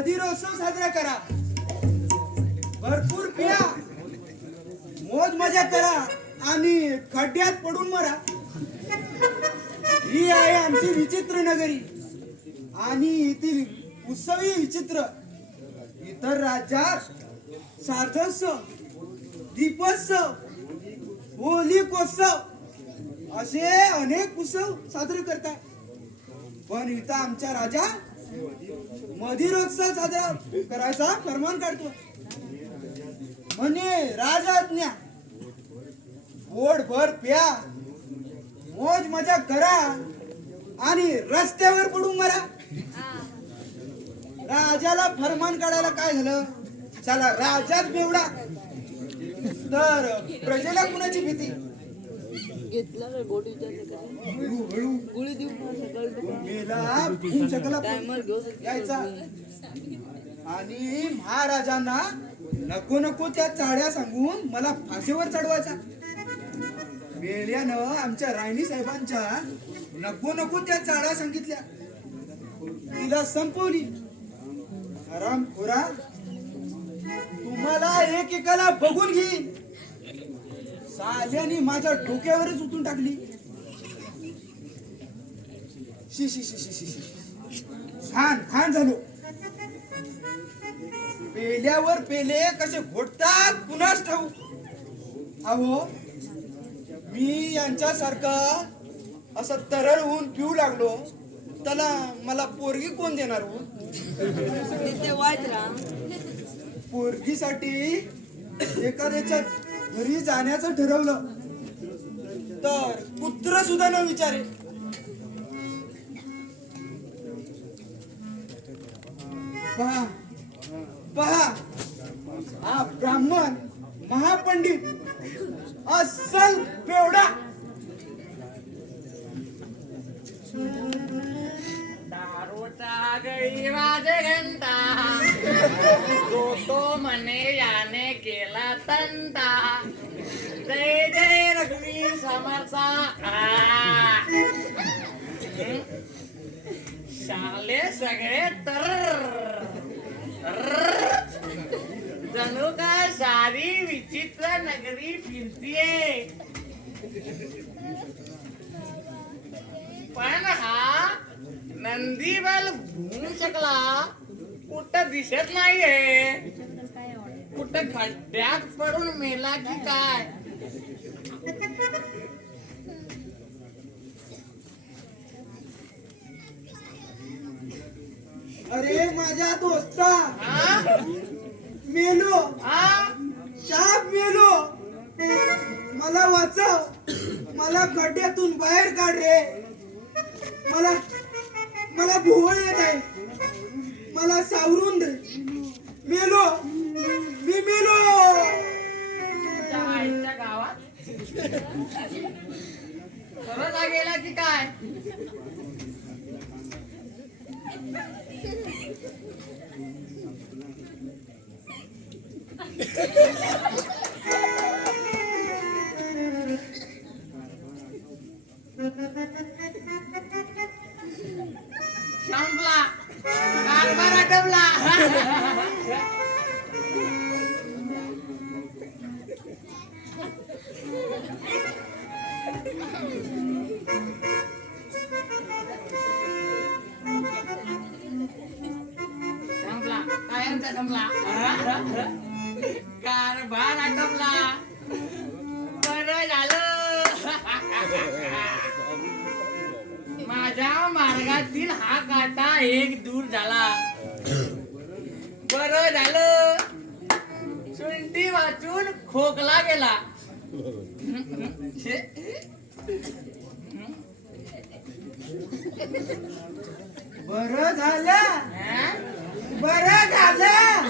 मदिरोत्सव साजरा करा, भरपूर पिया, मौज मजा करा आणि खड्ड्यात पडून मरा. ही आहे आमची विचित्र नगरी आणि येथील उत्सवी विचित्र. इतर राज्यात सार्धोत्सव, दीपोत्सव, होलिकोत्सव असे अनेक उत्सव साजरे करतात, पण इथं आमचा राजा मदिरोत्सव साजरा करायचा फरमान काढतो. म्हणे राजआज्ञा, पोटभर प्या, मौज मजा करा आणि रस्त्यावर पडून मरा. राजाला फरमान काढायला काय झालं? चला राजाच बेवडा तर प्रजेला कुणाची भीती? घेतला रे बोट हळू गोळी देऊ मेला भूम शकला यायचा आणि महाराजांना नको नको त्या चाड्या सांगून मला फाशीवर चढवायचा. मेल्यानं आमच्या राणी साहेबांच्या नको नको त्या चाड्या सांगितल्या, तिला संपवली. आराम खोरा, तुम्हाला एकेकाला बघून घेईन. साल्यानी माझ्या डोक्यावरच उतरून टाकली. शी शी शी शी शी खान खान झालो. पेल्यावर पेले कसे घोटतात कुणास ठाऊक. अहो मी यांच्यासारखा असं तरळ होऊन पिऊ लागलो, त्याला मला पोरगी कोण देणार हो? पोरगीसाठी एखाद्याच्या घरी जाण्याचं ठरवलं तर पुत्र सुद्धा न विचारे. पहा पहा, हा ब्राह्मण महापंडित अस्सल बेवडा. दारूचा गई वाजे घंटा, तो म्हणे याने केला तंटा. जय जय रघुवीर समर्था. शाले सगळे तर जणू का सारी विचित्र नगरी फिरतीये, पण हा नंदीबल भूम शकला कुठं दिसत नाहीये. कुठं खड्ड्यात पडून मेला की काय? अरे माझ्या दोस्ता, मेलो, शाप मेलो. मला वाचव, मला खड्ड्यातून बाहेर काढ रे. मला मला भोवळ येत आहे, मला सावरून दे. मेलो, मी मेलो. आईच्या गावात खरंच गेला की काय? संपला, कारभार आटपला. संपला, कायमचा संपला. कारभार आटपला. बरं झालं, माझ्या मार्गातील हा काटा एक दूर झाला. बरं झालं, सुंटी वाचून खोकला गेला. बरं झालं, बरं झालं.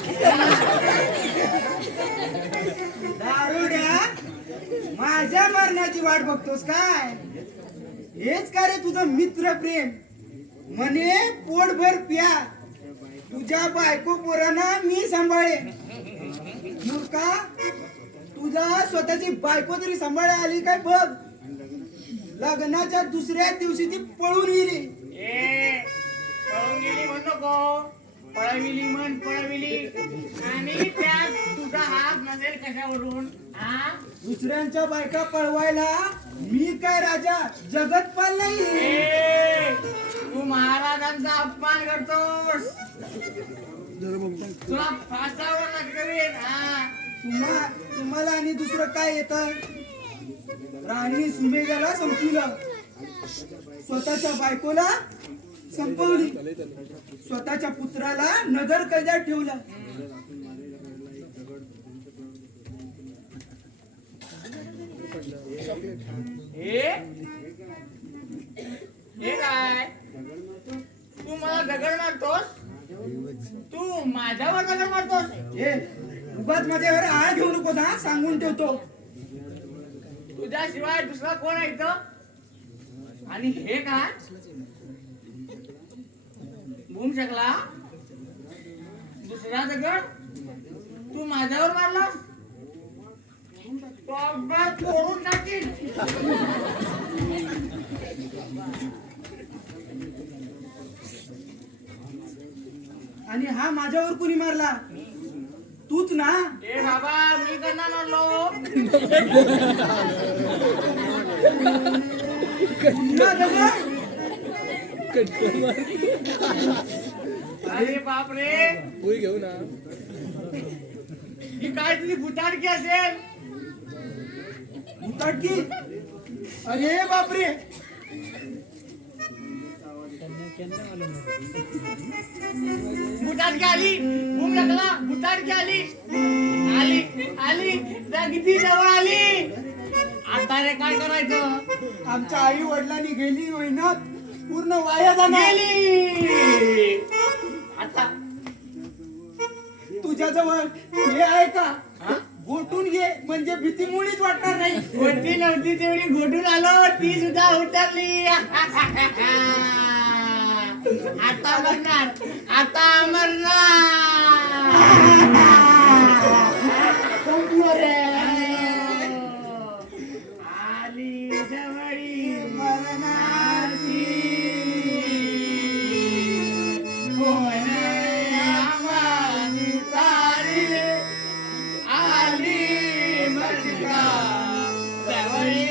दारुड्या, माझ्या मरण्याची वाट बघतोस काय? हेच का रे तुझं मित्र प्रेम? म्हणे पोटभर प्या, तुझ्या बायको पोरांना मी सांभाळे. मूर्खा, तुझा स्वतःची बायको तरी सांभाळा आली काय बघ. लग्नाच्या दुसऱ्या दिवशी ती पळून गेली. पळून गेली म्हणू नको, पळविली म्हण. असेल कशावरून हा दुसऱ्यांच्या बायका पळवायला मी काय राजा जगतपाल नाही. ए, तू महाराजांचा अपमान करतोस. तुला फासावर करेन हा. तुम्हाला आणि दुसरं काय येतं? राणी सुमेधाला संपवलं, स्वतःच्या बायकोला संपवली, स्वतःच्या पुत्राला नजर कैद्यात ठेवला. हे काय तू मला दगड मारतोस? तू माझ्यावर दगड मारतोस? हे उगाच माझ्यावर आळ घेऊ नको ना, सांगून ठेवतो. तुझ्याशिवाय दुसरा कोण आहे इथं? आणि हे काय भूम शकला दुसरा दगड तू माझ्यावर मारलास? तोडून टाकीन. आणि हा माझ्यावर कुणी मारला? तूच ना. ए बाबा मी त्यांना मारलो. पुन्हा दगड? अरे बापरे, घेऊ ना. ही काय तुझी भुताडकी असेल. भुताटकी? अरे बापरे, भुताडकी आली. भूम लागला, भुताडकी आली. आली आली त्या किती जवळ आली. आता रे काय करायचं? आमच्या आई वडिलांनी गेली मेहनत पूर्ण वाया जाणार. गेली. आता तुझ्याजवळ हे आहे का? गोटून घे म्हणजे भीती मुळीच वाटणार नाही. होती नव्हती तेवढी घोटून आलो, ती सुद्धा उतरली. आता मरणार, आता मरणार. आली जवळी मरणाची. कोण आम्हानी तारी आली मरता जवळी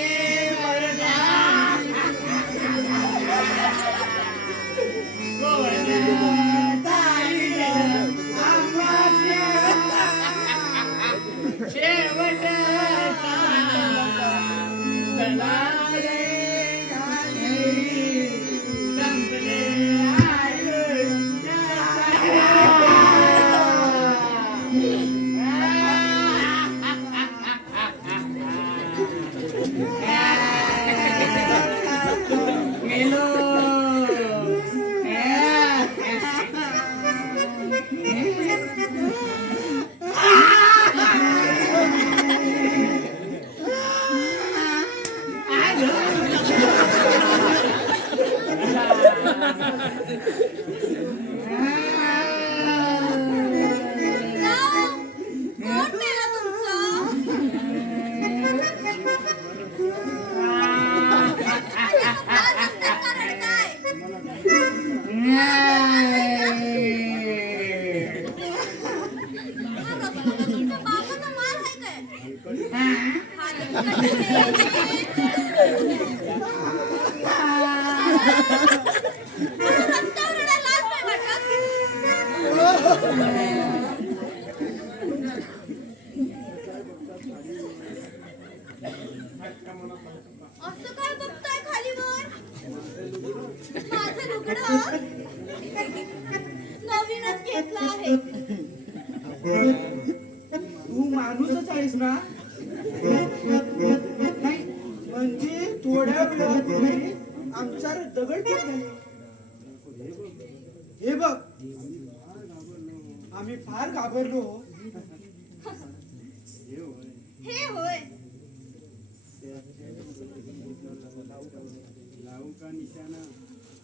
मरणार. कोण तारी आम्हानी शेवटचा दलाले झाले संपले गेलो. कोण मेला तुमचं? काय रस्त्यात का रडताय? तुमच्या बापाचा माल आहे काय? हा रस्त्यावर रडायला लाज नाही वाटत? असं काय बघताय खालीवर? माझं लुगडं नवीनच घेतलं आहे. तू माणूसच आहेस ना? नाही म्हणजे थोड्या वेळापूर्वी आमच्यावर दगडफेक झाली. हे बघ, आम्ही फार घाबरलो. हे होय,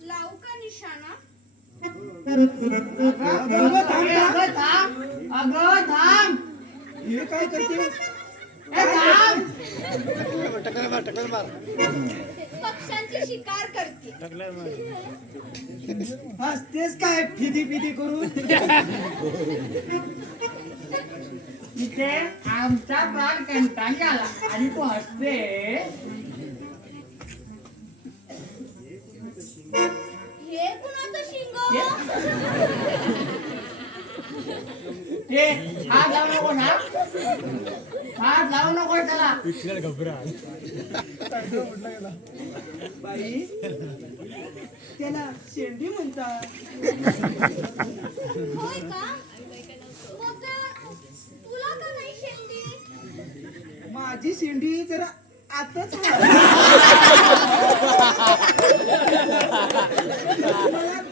लावू का निशाणा? अगं, थांब, थांब. अगं थांब. हे काय करते? ए थांब. पक्ष्यांची शिकार करते. तेच काय फिदी फिदी करून. इथे आमचा प्राण कंटाळी आला आणि तू हसते. हे कुणाचं शिंग? ते हात लावू नको ना, हात लावू नको त्याला. बाई त्याला शेंडी म्हणतात. होय का? मग तुला का नाही शेंडी? माझी शेंडी जरा आताच मला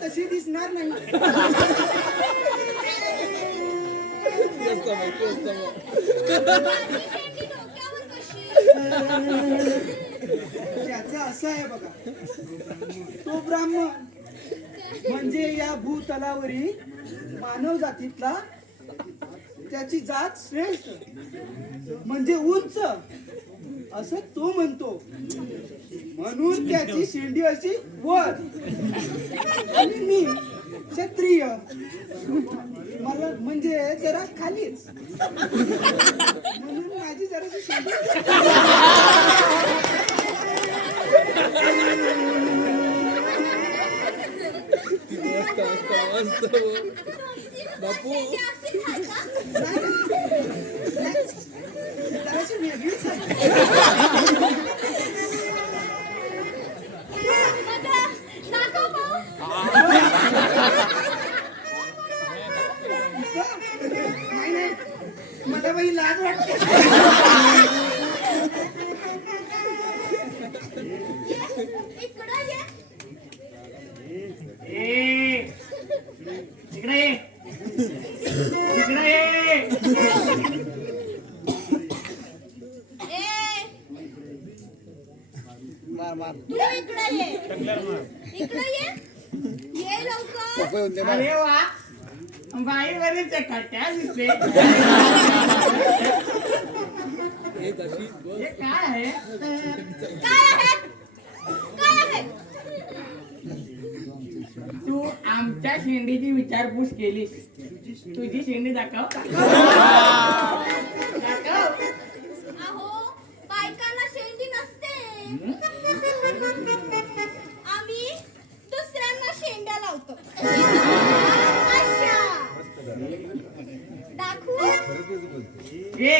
तशी दिसणार नाही. माझी शेंडी डोक्यावर कशी? त्याचं असं आहे बघा, तो ब्राह्मण म्हणजे या भूतलावरील मानव जातीतला त्याची जात श्रेष्ठ म्हणजे उंच असं तो म्हणतो. म्हणून त्याची शेंडी अशी वर आणि मी क्षत्रिय मला म्हणजे जरा खालीच, म्हणून माझी जराशी शेंडी. बापू जराशी वेगळीच आहे. दाखव पाहू. नाही नाही मला बाई लाज वाटते. इकडं ये. इकडे ये, इकडे ये. तू इकडं ये. इकडं ये. ये लवकर. अरे वा, बाई बरीच कट्ट्या दिसते. हे काय आहे? काय आहे? काय आहे? तू आमच्या शेंडीची विचारपूस केलीस, तुझी शेंडी दाखव. दाखव. अहो बायकांना शेंडी नसते. आम्ही दुसऱ्यांना शेंड्या लावतो. अशा. दाखवू? ये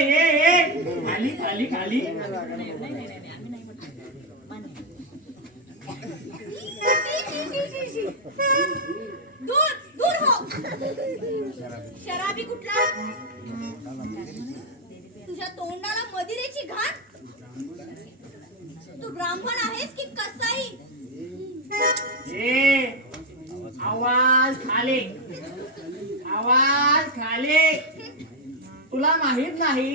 खाली खाली खाली. दूर दूर हो. शराबी कुठला? तुझ्या तोंडाला मदिरेची घाण. तू ब्राह्मण आहेस की कसाई? आवाज खाली, आवाज खाली. तुला माहित नाही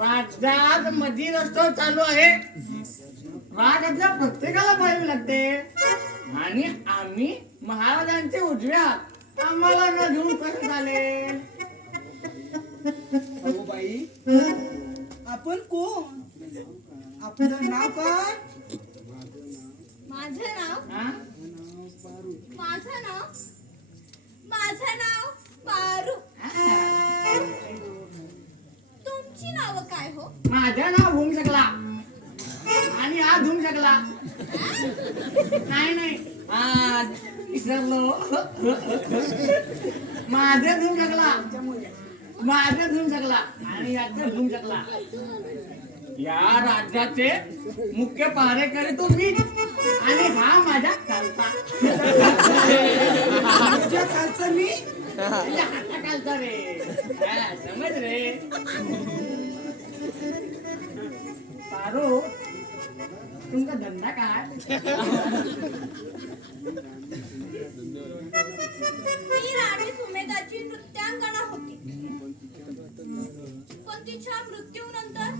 राज्यात मधी रस्ता चालू आहे. राज्यातल्या प्रत्येकाला पाहावी लागते आणि आम्ही महाराजांचे उजव्या आम्हाला न घेऊन कसं चालेल? अहो बाई आपण कोण? आपलं नाव काय? माझं नाव हा? माझं नाव माझं नाव पारू. तुमची नाव काय हो? माझं नाव घुम शकला आणि हा घुम शकला. नाही नाही आज विसरलो. माझं धुम शकला, माझं धुम शकला आणि याचं धुम शकला. या राज्याचे मुख्य पहारेकरी तो मी आणि हा माझा खालचा. तुझ्या खालचा मी. तुझ्या हाताखालचा रे. हा, समज रे. पारो तुमचा धंदा काय? मी राणी सुमेधाची नृत्यांगना होती. पण तिच्या मृत्यूनंतर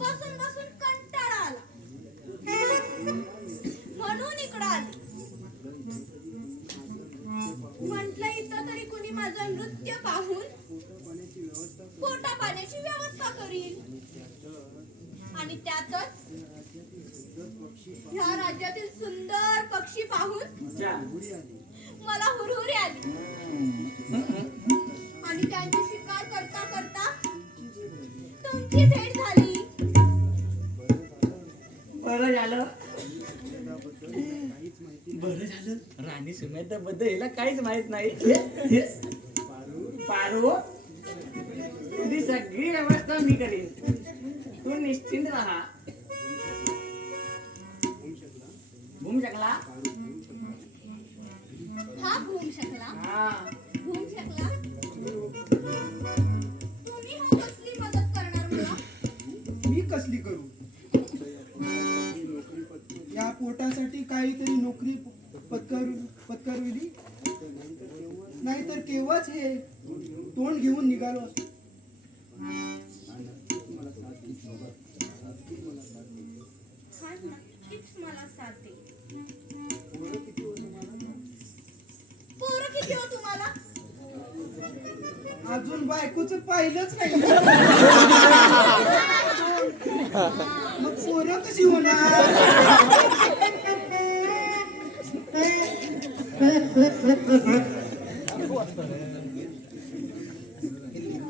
बसून बसून कंटाळा आला. म्हणून इकडं आली. म्हटलं इथं तरी कुणी माझं नृत्य पाहून पोटा पाण्याची व्यवस्था करील. आणि त्यातच ह्या राज्यातील सुंदर पक्षी पाहून मला हुरहुरी आली आणि त्यांची शिकार करता करता तुमची भेट झाली. बरं झालं राणी सुमेधा बद्दल हिला काहीच माहित नाही. पारू तुझी सगळी व्यवस्था मी करीन, तू निश्चिंत राहा. घुम शकला हा घुम शकला. हा घुम शकला. तुम्ही हो कसली मदत करणार मला? मी कसली करू? या पोटासाठी काहीतरी नोकरी पत्करविली, नाहीतर केव्हाच हे तोंड घेऊन निघालो असतो. हा नक्कीच मला साथ देईल. पोरं किती हो तुम्हाला? अजून बायकोच पाहिलंच नाही. मग पोरं कशी होणार?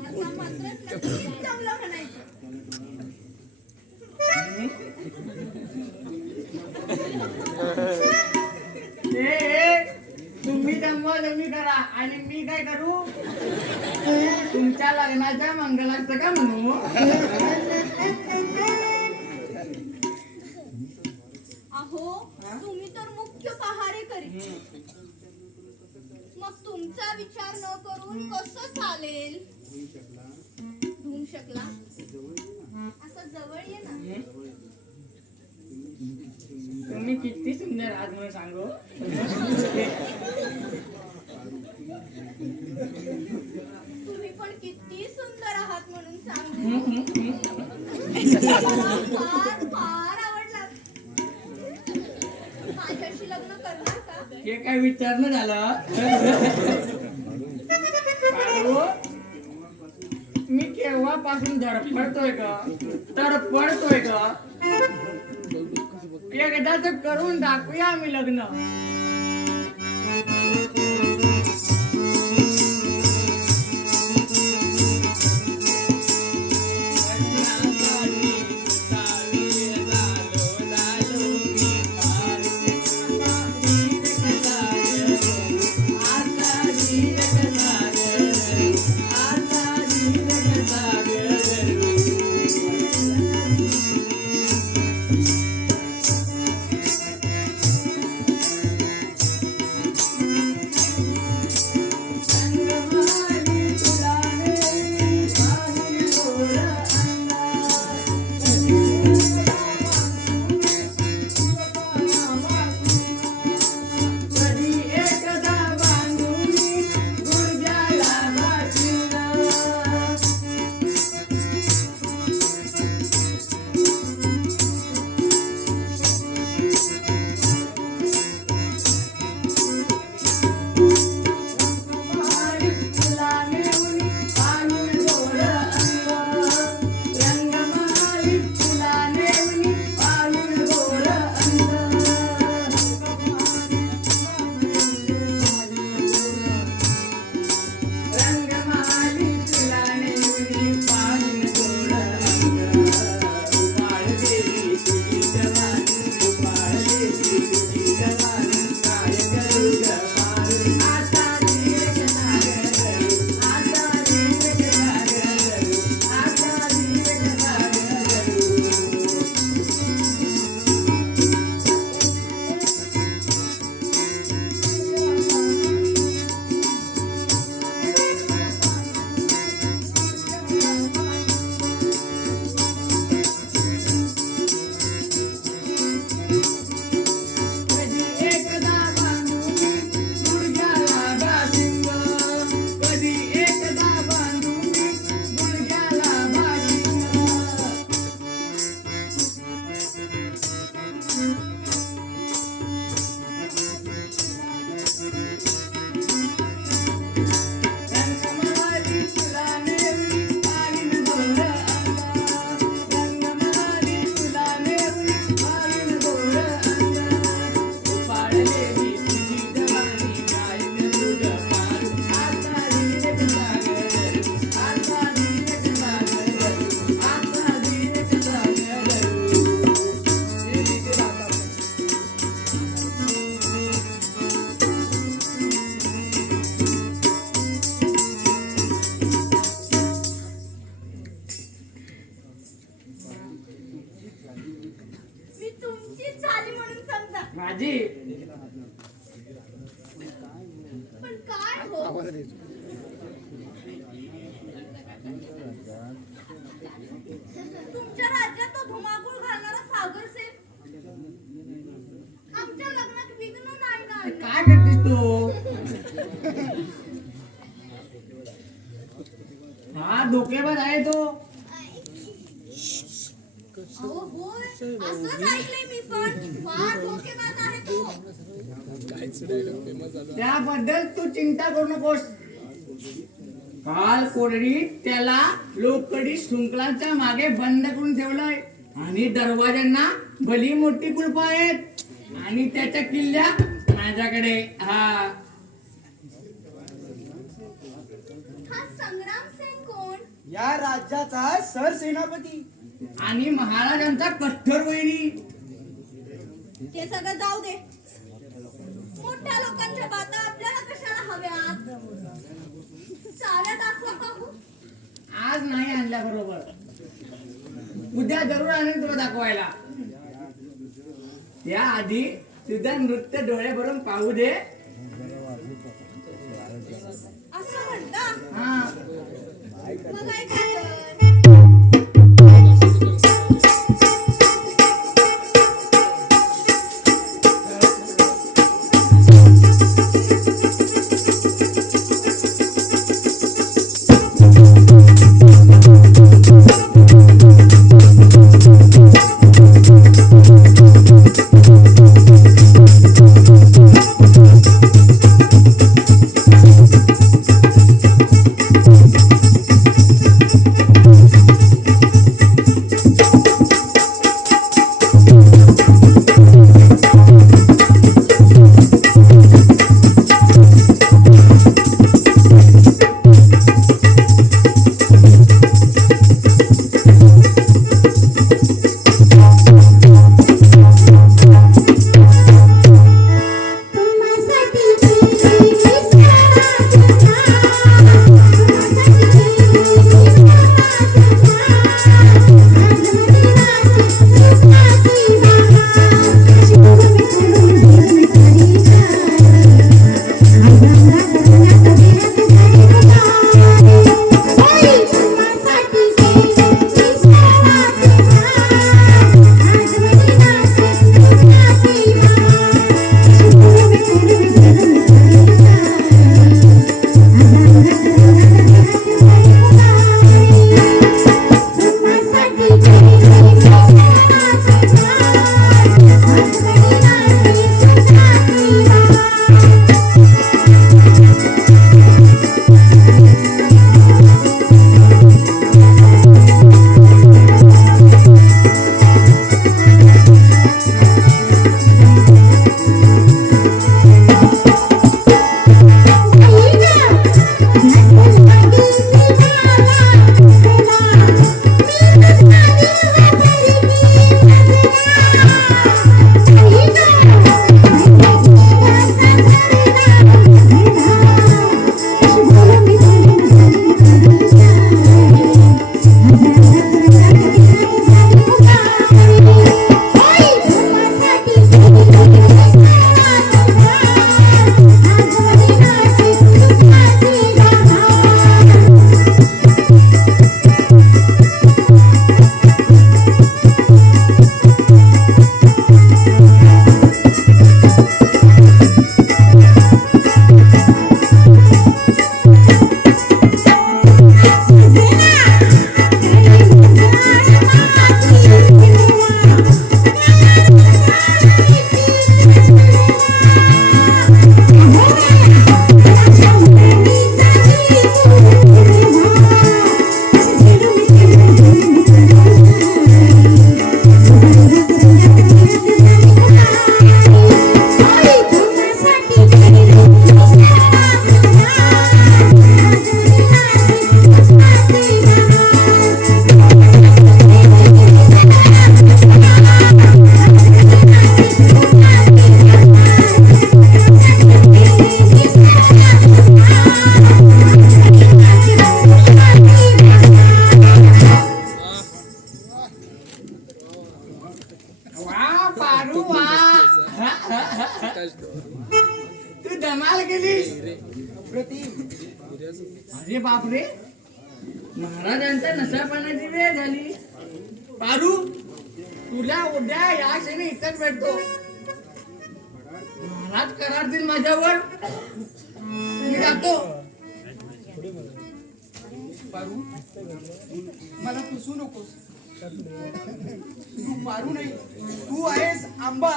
आता मात्र नक्कीच चांगलं म्हणायचं. तुम्ही जमवा जमी करा आणि मी काय करू, तुमच्या लग्नाच्या मंगलाष्टका म्हणू. अहो तुम्ही तर मुख्य पहारेकरी. मग तुमचा विचार न करून कसं चालेल? धुवून शकला असं जवळ ये ना. तुम्ही किती सुंदर आहात म्हणून सांगू. तुम्ही पण किती सुंदर आहात म्हणून सांगू. मला फार फार आवडलात. माझ्याशी लग्न करणार का? हे काय विचारणं झालं. पारू, मी केव्हापासून धडपडतोय का एकदाच करून दाखवूया आम्ही लग्न. तुमच्या राज्यात तो धुमाकूळ घालणारा सागर सेन आमच्या लग्नात विघ्न नाही ना अरे आणलं. काय करतेस तू? हा धोकेबाज आहे तो. अहो होय असंच ऐकलंय मी पण फार धोकेबाज आहे तो. त्याबद्दल तू चिंता करू नकोस. काल कोरडी त्याला लोकडी शृंखलांच्या मागे बंद करून ठेवलंय आणि दरवाज्यांना भली मोठी कुलप आहेत आणि त्याच्या किल्ल्या माझ्याकडे. हा हा संग्राम सेन कोण? या राज्याचा सरसेनापती. आणि महाराजांचा कठोर वैरी. ते सगळं जाऊ दे. मोठ्या लोकांच्या बाता आपल्याला कशाला हव्यात? चाव्या दाखवा पाहू. आज नाही आणल्या बरोबर, उद्या जरूर आणेन तुला दाखवायला. त्याआधी तुझं नृत्य डोळे भरून पाहू दे. असं म्हणता हा मग ऐका तर. तू धमाल केली. अप्रतिम. अरे बापरे, महाराजांच्या नशापाण्याची वेळ झाली. पारू, तुला उद्या या क्षणी इथंच भेटतो. महाराज करार माझ्यावर, मी जातो. पारू, मला फसू नकोस. तू पारू नाही, तू आहेस आंबा.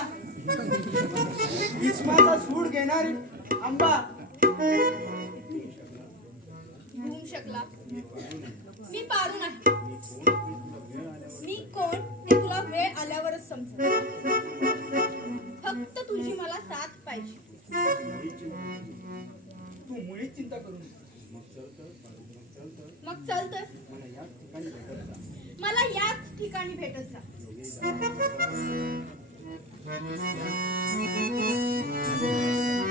भीष्माचा सूड घेणारी आंबा. धूमशकला, मी पारू नाही. मी कोण हे तुला वेळ आल्यावरच समजेल. फक्त तुझी मला साथ पाहिजे. तू मुळीच चिंता करू नको. मग चल तर मला याच ठिकाणी भेटत जा.